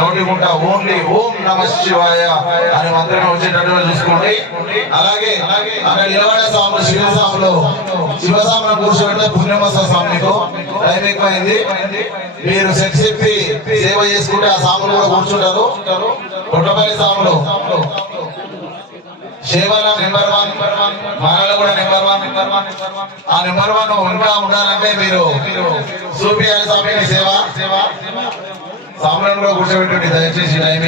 నోటికుంటా only ఓం నమ శివాయ అని మంత్రం వచ్చేటట్టుగా చూసుకోండి. అలాగే అక్కడ నిలబడే స్వాములు శివస్వాములను కూర్చోబెడితే పుణ్యం వస్తుంది స్వామి. మీకు టైం ఎక్కువైంది, మీరు సెట్ చెప్పి సేవ చేసుకుంటే ఆ స్వాములు కూడా కూర్చుంటారు. కొట్టపల్లి స్వాములు సేవలో నెంబర్ 1, మనలో కూడా నెంబర్ 1. ఆ నెంబర్ 1 ఇంకా ఉండాలంటే మీరు చూపియాలి స్వామి సేవ. స్వాములను కూడా కూర్చోబెట్టండి దయచేసి. టైం